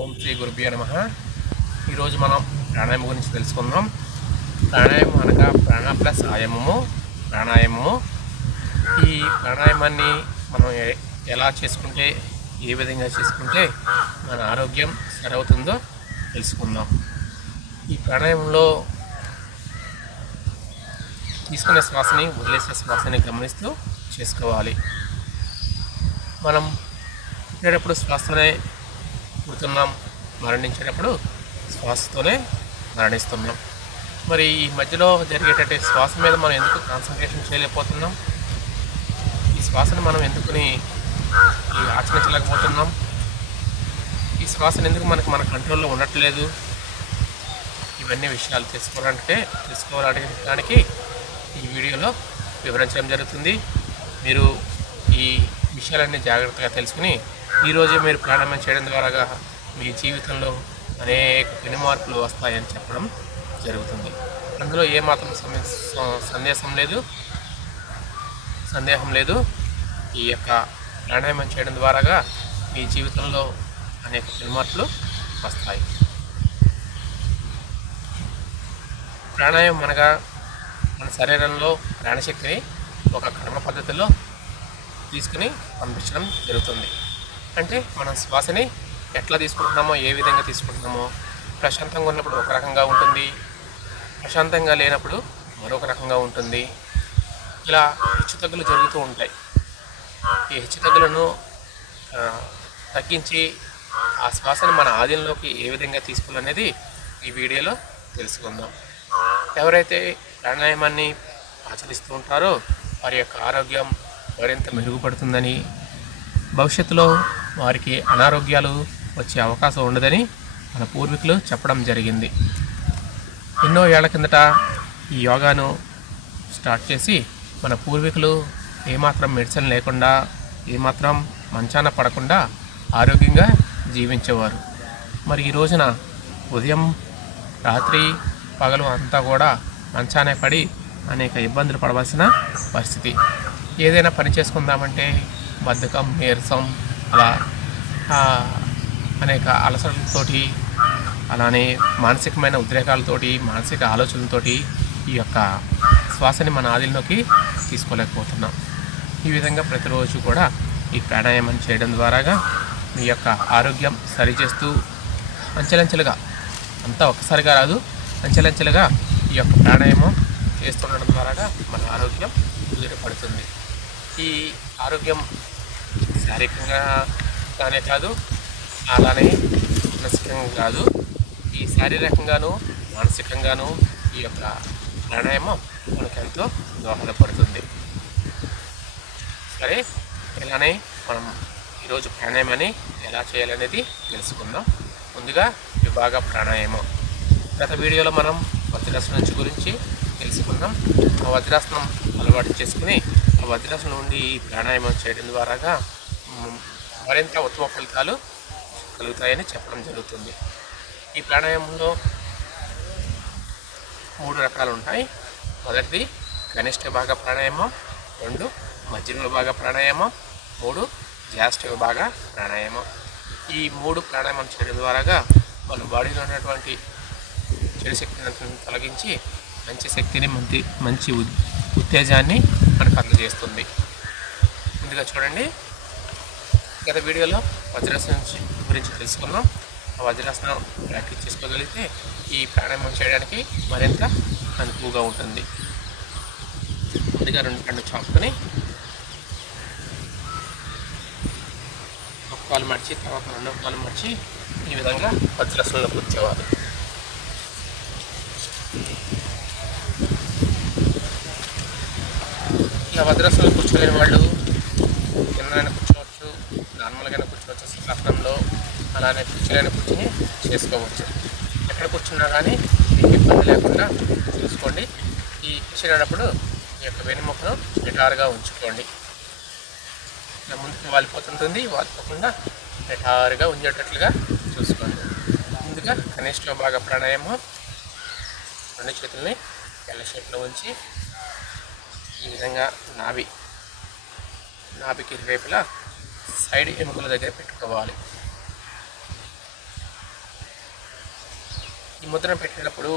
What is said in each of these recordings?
ఓం శ్రీ గురుభ్యో నమ. ఈరోజు మనం ప్రాణాయామం గురించి తెలుసుకుందాం. ప్రాణాయామం అనగా ప్రాణ ప్లస్ ఆయమము ప్రాణాయామము. ఈ ప్రాణాయామాన్ని మనం ఎలా చేసుకుంటే ఏ విధంగా చేసుకుంటే మన ఆరోగ్యం సరవుతుందో తెలుసుకుందాం. ఈ ప్రాణాయామంలో తీసుకునే శ్వాసని వదిలేసే శ్వాసని గమనిస్తూ చేసుకోవాలి. మనం పుట్టేటప్పుడు శ్వాసనే పుడుతున్నాం మరణించేటప్పుడు శ్వాసతోనే మరణిస్తున్నాం. మరి ఈ మధ్యలో జరిగేటటువంటి శ్వాస మీద మనం ఎందుకు కాన్సన్ట్రేషన్ చేయలేకపోతున్నాం? ఈ శ్వాసను మనం ఎందుకుని ఆచరించలేకపోతున్నాం? ఈ శ్వాసను ఎందుకు మనకు మన కంట్రోల్లో ఉండట్లేదు? ఇవన్నీ విషయాలు తెలుసుకోవాలంటే తెలుసుకోవాలనడానికి ఈ వీడియోలో వివరించడం జరుగుతుంది. మీరు ఈ విషయాలన్నీ జాగ్రత్తగా తెలుసుకుని ఈరోజే మీరు ప్రారంభం చేయడం ద్వారా మీ జీవితంలో అనేక పెను మార్పులు వస్తాయని చెప్పడం జరుగుతుంది. అందులో ఏమాత్రం సందేశం లేదు. సందేహం లేదు. ఈ యొక్క ప్రాణాయామం చేయడం ద్వారాగా మీ జీవితంలో అనేక పెను మార్పులు వస్తాయి. ప్రాణాయామం అనగా మన శరీరంలో ప్రాణశక్తిని ఒక క్రమ పద్ధతిలో తీసుకుని పంపించడం జరుగుతుంది. అంటే మనం శ్వాసని ఎట్లా తీసుకుంటున్నామో ఏ విధంగా తీసుకుంటున్నామో ప్రశాంతంగా ఉన్నప్పుడు ఒక రకంగా ఉంటుంది. ప్రశాంతంగా లేనప్పుడు మరొక రకంగా ఉంటుంది. ఇలా హెచ్చుతగ్గులు జరుగుతూ ఉంటాయి. ఈ హెచ్చుతగ్గులను తగ్గించి ఆ శ్వాసను మన ఆధీనంలోకి ఏ విధంగా తీసుకోవాలనేది ఈ వీడియోలో తెలుసుకుందాం. ఎవరైతే ప్రాణాయామాన్ని ఆచరిస్తూ ఉంటారో వారి యొక్క ఆరోగ్యం మరింత మెరుగుపడుతుందని భవిష్యత్తులో వారికి అనారోగ్యాలు వచ్చే అవకాశం ఉండదని మన పూర్వీకులు చెప్పడం జరిగింది. ఎన్నో ఏళ్ళ కిందట ఈ యోగాను స్టార్ట్ చేసి మన పూర్వీకులు ఏమాత్రం మెడిసిన్ లేకుండా ఏమాత్రం మంచాన పడకుండా ఆరోగ్యంగా జీవించేవారు. మరి ఈ రోజున ఉదయం రాత్రి పగలు అంతా కూడా మంచానే పడి అనేక ఇబ్బందులు పడవలసిన పరిస్థితి. ఏదైనా పని చేసుకుందామంటే బద్ధకం నీరసం అలా అనేక అలసటలతోటి అలానే మానసికమైన ఉద్రేకాలతోటి మానసిక ఆలోచనలతోటి ఈ యొక్క శ్వాసని మన ఆదిలోకి తీసుకోలేకపోతున్నాం. ఈ విధంగా ప్రతిరోజు కూడా ఈ ప్రాణాయామం చేయడం ద్వారాగా మీ యొక్క ఆరోగ్యం సరిచేస్తూ అంచెలంచెలుగా అంతా ఒక్కసారిగా రాదు అంచెలంచెలుగా ఈ యొక్క ప్రాణాయామం చేస్తుండడం ద్వారాగా మన ఆరోగ్యం కుదిరపడుతుంది. ఈ ఆరోగ్యం శారీరకంగా గానే కాదు అలానే మానసికంగా కాదు. ఈ శారీరకంగాను మానసికంగాను ఈ యొక్క ప్రాణాయామం మనకు ఎంతో దోహదపడుతుంది. సరే ఇలానే మనం ఈరోజు ప్రాణాయామాన్ని ఎలా చేయాలనేది తెలుసుకుందాం. ముందుగా విభాగ ప్రాణాయామం. గత వీడియోలో మనం వజ్రాసనం నుంచి గురించి తెలుసుకుందాం ఆ వజ్రాసనం అలవాటు చేసుకుని ఆ వజ్రాసనం నుండి ఈ ప్రాణాయామం చేయడం ద్వారాగా మరింత ఉత్తమ ఫలితాలు కలుగుతాయని చెప్పడం జరుగుతుంది. ఈ ప్రాణాయామంలో మూడు రకాలు ఉంటాయి. మొదటిది కనిష్ట భాగ ప్రాణాయామం రెండు మధ్యలో భాగ ప్రాణాయామం మూడు జ్యేష్ఠ భాగ ప్రాణాయామం. ఈ మూడు ప్రాణాయామం చేయడం ద్వారాగా మన బాడీలో ఉన్నటువంటి చెడు శక్తిని తొలగించి మంచి శక్తిని మంచి మంచి ఉత్తేజాన్ని మనకు అందజేస్తుంది. ముందుగా చూడండి. గత వీడియోలో వజ్రాసనం గురించి- గురించి తెలుసుకున్నాం. ఆ వజ్రాసనం ప్రాక్టీస్ చేసుకోగలిగితే ఈ ప్రాణాయామం చేయడానికి మరింత అనుకువగా ఉంటుంది. ముందుగా రెండు రెండు చాపుకొని ఒక కాలు మడిచి తర్వాత రెండో కాలు మడిచి ఈ విధంగా వజ్రాసనంలో కూర్చోవాలి. ఇలా వజ్రాసనంలో కూర్చోలేని వాళ్ళు కిందైనా నార్మల్గానే కూర్చోవచ్చు. సుఖాసనంలో అలానే కూర్చోలేని కూర్చుని చేసుకోవచ్చు. ఎక్కడ కూర్చున్నా కానీ మీకు ఇబ్బంది లేకుండా చూసుకోండి. ఈ కూర్చునేటప్పుడు ఈ యొక్క వెనుముకను నిటారుగా ఉంచుకోండి. ఇలా ముందుకు వాలిపోతుంటుంది. వాలిపోకుండా నిటారుగా ఉంచేటట్లుగా చూసుకోండి. ముందుగా కనిష్ట భాగ ప్రాణాయామం రెండు చేతుల్ని ఎల్ల షేప్లో ఉంచి ఈ విధంగా నాభి నాభికి ఇరువైపులా సైడ్ ఎముకల దగ్గర పెట్టుకోవాలి. ఈ ముద్రను పెట్టినప్పుడు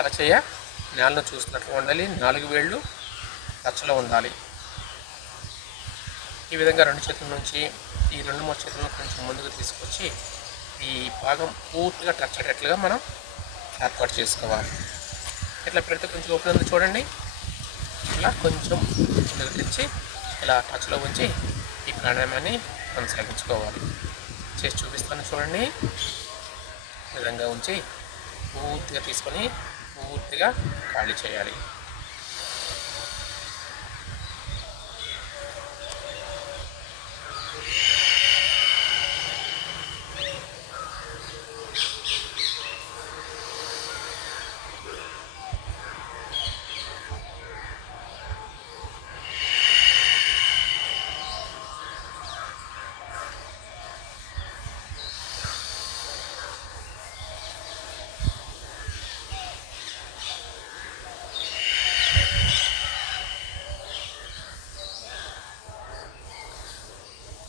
అరచేయ నేలను చూస్తున్నట్లు ఉండాలి. నాలుగు వేళ్ళు టచ్లో ఉండాలి. ఈ విధంగా రెండు చేతుల నుంచి ఈ రెండు మూడు చేతులను కొంచెం ముందుకు తీసుకొచ్చి ఈ భాగం పూర్తిగా టచ్ అయ్యేటట్లుగా మనం ఏర్పాటు చేసుకోవాలి. ఇట్లా పెడితే కొంచెం ఓపెన్ ఉంది చూడండి. ఇలా కొంచెం ముందుకు తెచ్చి ఇలా టచ్లో ఉంచి ప్రాణాయామాన్ని కొనసాగించుకోవాలి. చేసి చూపిస్తాను చూడండి. విధంగా ఉంచి పూర్తిగా తీసుకొని పూర్తిగా ఖాళీ చేయాలి.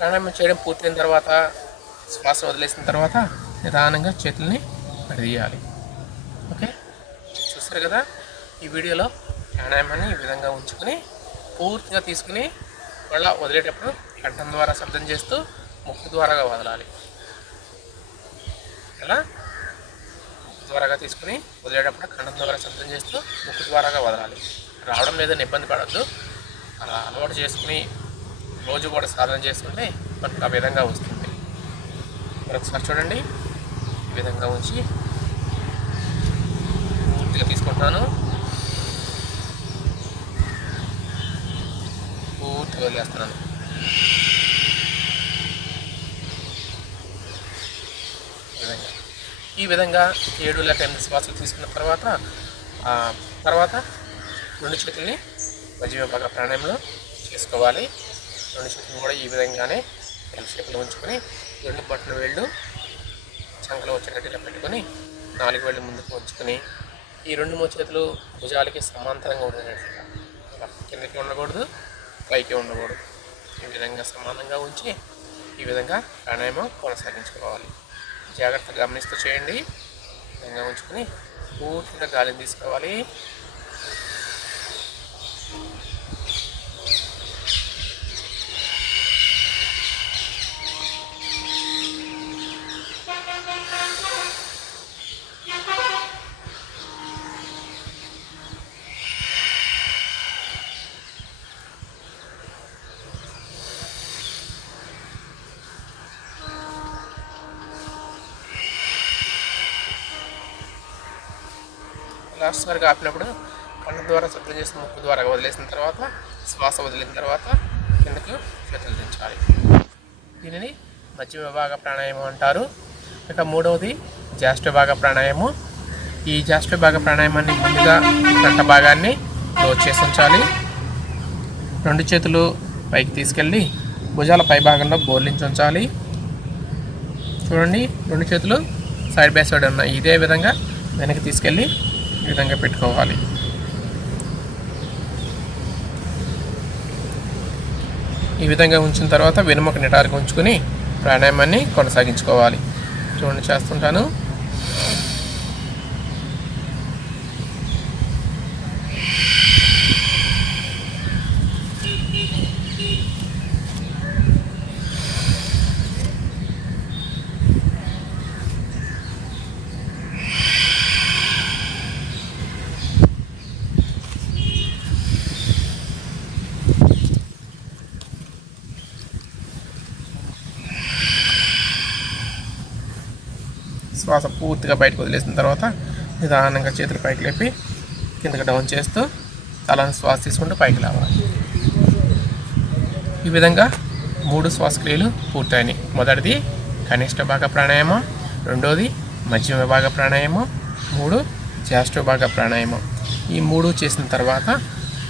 ప్రాణాయామం చేయడం పూర్తయిన తర్వాత శ్వాస వదిలేసిన తర్వాత నిదానంగా చేతుల్ని విడదీయాలి ఓకే? చూస్తారు కదా? ఈ వీడియోలో ప్రాణాయామాన్ని ఈ విధంగా ఉంచుకొని పూర్తిగా తీసుకుని మళ్ళీ వదిలేటప్పుడు కంఠం ద్వారా శబ్దం చేస్తూ ముక్కు ద్వారాగా వదలాలి. ఎలా? ముక్కు ద్వారాగా తీసుకుని వదిలేటప్పుడు కంఠం ద్వారా శబ్దం చేస్తూ ముక్కు ద్వారాగా వదలాలి. రావడం లేదని ఇబ్బంది పడద్దు. అలా అలవాటు చేసుకుని రోజు కూడా సాధన చేసుకుంటే మనకు ఆ విధంగా వస్తుంది. మరొకసారి చూడండి. ఈ విధంగా ఉంచి పూర్తిగా తీసుకుంటాను. పూర్తిగా వదిలేస్తున్నాను. ఈ విధంగా. ఈ విధంగా ఏడు లేక ఎనిమిది శ్వాసలు తీసుకున్న తర్వాత తర్వాత రెండు చేతుల్ని మధ్య విభాగ ప్రాణాయంలో చేసుకోవాలి. రెండు చేతులు కూడా ఈ విధంగానే ఎల్ షేప్లో ఉంచుకొని రెండు బట్టల వేళ్ళు చంకలో వచ్చేటట్టు ఇలా పెట్టుకొని నాలుగు వేళ్ళు ముందుకు ఉంచుకొని ఈ రెండు మూడు చేతులు భుజాలకి సమాంతరంగా ఉండేటట్టుగా కిందకి ఉండకూడదు పైకి ఉండకూడదు. ఈ విధంగా సమానంగా ఉంచి ఈ విధంగా ప్రాణాయామం కొనసాగించుకోవాలి. జాగ్రత్త గమనిస్తూ చేయండి. విధంగా ఉంచుకొని పూర్తిగా గాలిని తీసుకోవాలి. లాస్ట్ ఆపినప్పుడు కళ్ళ ద్వారా శుభ్రం చేసిన ముక్కు ద్వారా వదిలేసిన తర్వాత శ్వాస వదిలిన తర్వాత కిందకు చేతులు దించాలి. దీనిని మధ్య విభాగ ప్రాణాయామం అంటారు. ఇక మూడవది జాస్ట్ విభాగ ప్రాణాయామం. ఈ జాస్ట్ విభాగ ప్రాణాయామాన్ని ముందుగా కంట భాగాన్ని క్లోజ్ చేసి ఉంచాలి. రెండు చేతులు పైకి తీసుకెళ్ళి భుజాల పై భాగంలో బోర్లించి ఉంచాలి. చూడండి రెండు చేతులు సైడ్ బై సైడ్ ఉన్నాయి. ఇదే విధంగా వెనక్కి తీసుకెళ్ళి ఈ విధంగా పెట్టుకోవాలి. ఈ విధంగా ఉంచిన తర్వాత వెనుమక నిటారుగా ఉంచుకొని ప్రాణాయామాన్ని కొనసాగించుకోవాలి. చూడండి చేస్తుంటాను. శ్వాస పూర్తిగా బయటకు వదిలేసిన తర్వాత నిదానంగా చేతులు పైకి లేపి కిందకి డౌన్ చేస్తూ తలను శ్వాస తీసుకుంటూ పైకి లేవాలి. ఈ విధంగా మూడు శ్వాసక్రియలు పూర్తయినాయి. మొదటిది కనిష్ట భాగ ప్రాణాయామం. రెండోది మధ్యమ భాగ ప్రాణాయామం. మూడు జ్యేష్ఠ భాగ ప్రాణాయామం. ఈ మూడు చేసిన తర్వాత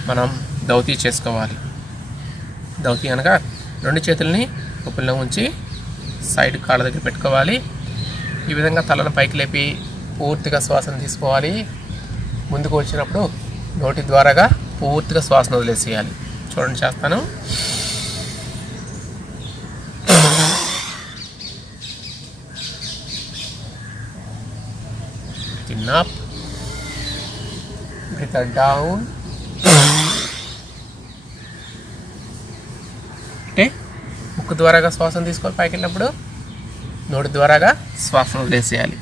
మనం దౌతి చేసుకోవాలి. దౌతి అనగా రెండు చేతుల్ని ఉప్పుల్లో ఉంచి సైడ్ కాళ్ళ దగ్గర పెట్టుకోవాలి. ఈ విధంగా తలను పైకి లేపి పూర్తిగా శ్వాసను తీసుకోవాలి. ముందుకు వచ్చినప్పుడు నోటి ద్వారాగా పూర్తిగా శ్వాసను వదిలేసేయాలి. చూడండి చేస్తాను. Breath up. Breath down. అంటే ముక్కు ద్వారాగా శ్వాసం తీసుకోవాలి పైకి వెళ్ళినప్పుడు. నోటి ద్వారాగా శ్వాసను వదిలేసేయాలి.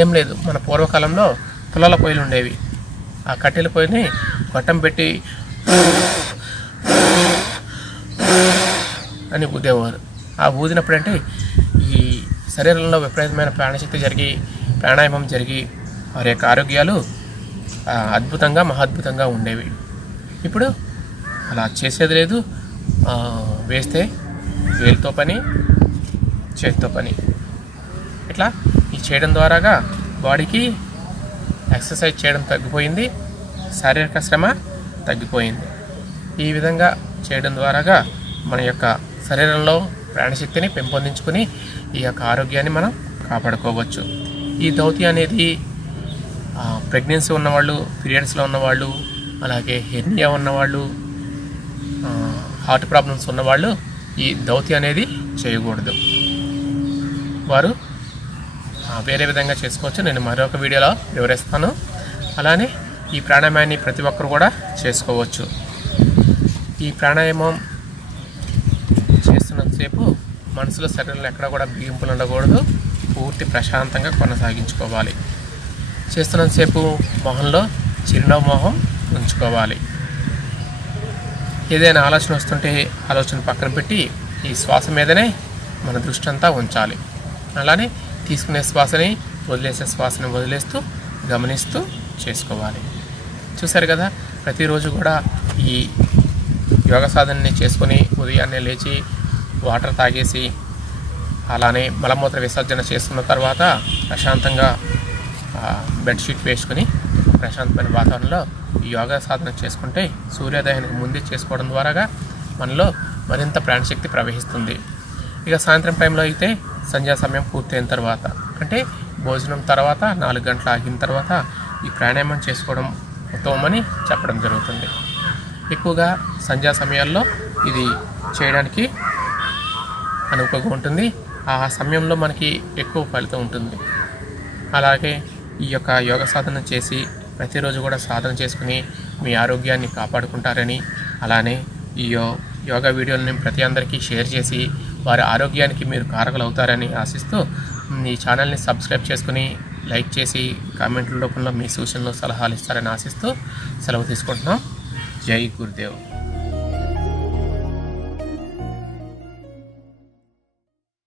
ఏం లేదు మన పూర్వకాలంలో పుల్లల పొయ్యిలు ఉండేవి. ఆ కట్టెల పొయ్యిని గొట్టం పెట్టి అని ఊదేవారు. ఆ ఊదినప్పుడు అంటే ఈ శరీరంలో విపరీతమైన ప్రాణశక్తి జరిగి ప్రాణాయామం జరిగి వారి యొక్క ఆరోగ్యాలు అద్భుతంగా మహాద్భుతంగా ఉండేవి. ఇప్పుడు అలా చేసేది లేదు. వేస్తే వేలుతో పని చేతితో పని. ఇట్లా ఈ చేయడం ద్వారాగా బాడీకి ఎక్సర్సైజ్ చేయడం తగ్గిపోయింది శారీరక శ్రమ తగ్గిపోయింది. ఈ విధంగా చేయడం ద్వారాగా మన యొక్క శరీరంలో ప్రాణశక్తిని పెంపొందించుకుని ఈ యొక్క ఆరోగ్యాన్ని మనం కాపాడుకోవచ్చు. ఈ దౌతి అనేది ప్రెగ్నెన్సీ ఉన్నవాళ్ళు పీరియడ్స్లో ఉన్నవాళ్ళు అలాగే హెర్నియా ఉన్నవాళ్ళు హార్ట్ ప్రాబ్లమ్స్ ఉన్నవాళ్ళు ఈ దౌతి అనేది చేయకూడదు. వారు వేరే విధంగా చేసుకోవచ్చు. నేను మరొక వీడియోలో వివరిస్తాను. అలానే ఈ ప్రాణాయామాన్ని ప్రతి ఒక్కరు కూడా చేసుకోవచ్చు. ఈ ప్రాణాయామం చేస్తున్నంతసేపు మనసులో శరీరంలో ఎక్కడ కూడా బిగింపులు ఉండకూడదు. పూర్తి ప్రశాంతంగా కొనసాగించుకోవాలి. చేస్తున్నంతసేపు మొహంలో చిరునవ్వు మొహం ఉంచుకోవాలి. ఏదైనా ఆలోచన వస్తుంటే ఆలోచన పక్కన పెట్టి ఈ శ్వాస మీదనే మన దృష్టి అంతా ఉంచాలి. అలానే తీసుకునే శ్వాసని వదిలేసే శ్వాసని వదిలేస్తూ గమనిస్తూ చేసుకోవాలి. చూసారు కదా ప్రతిరోజు కూడా ఈ యోగ సాధనని చేసుకొని ఉదయాన్నే లేచి వాటర్ తాగేసి అలానే మలమూత్ర విసర్జన చేసుకున్న తర్వాత ప్రశాంతంగా బెడ్షీట్ వేసుకుని ప్రశాంతమైన వాతావరణంలో ఈ యోగా సాధన చేసుకుంటే సూర్యోదయానికి ముందే చేసుకోవడం ద్వారాగా మనలో మరింత ప్రాణశక్తి ప్రవహిస్తుంది. ఇక సాయంత్రం టైంలో అయితే సంధ్యా సమయం పూర్తయిన తర్వాత అంటే భోజనం తర్వాత నాలుగు గంటలు ఆగిన తర్వాత ఈ ప్రాణాయామం చేసుకోవడం ఉత్తమమని చెప్పడం జరుగుతుంది. ఎక్కువగా సంధ్యా సమయాల్లో ఇది చేయడానికి అనుకువగా ఉంటుంది. ఆ సమయంలో మనకి ఎక్కువ ఫలితం ఉంటుంది. అలాగే ఈ యొక్క యోగ సాధన చేసి ప్రతిరోజు కూడా సాధన చేసుకుని మీ ఆరోగ్యాన్ని కాపాడుకుంటారని అలానే ఈ యో యోగా వీడియోని ప్రతి అందరికీ షేర్ చేసి వారి ఆరోగ్యానికి మీరు కారకులు అవుతారని ఆశిస్తూ ఈ ఛానల్ని సబ్స్క్రైబ్ చేసుకుని లైక్ చేసి కామెంట్ల రూపంలో మీ సూచనలు సలహాలు ఇస్తారని ఆశిస్తూ సెలవు తీసుకుంటున్నాం. జై గురుదేవ్.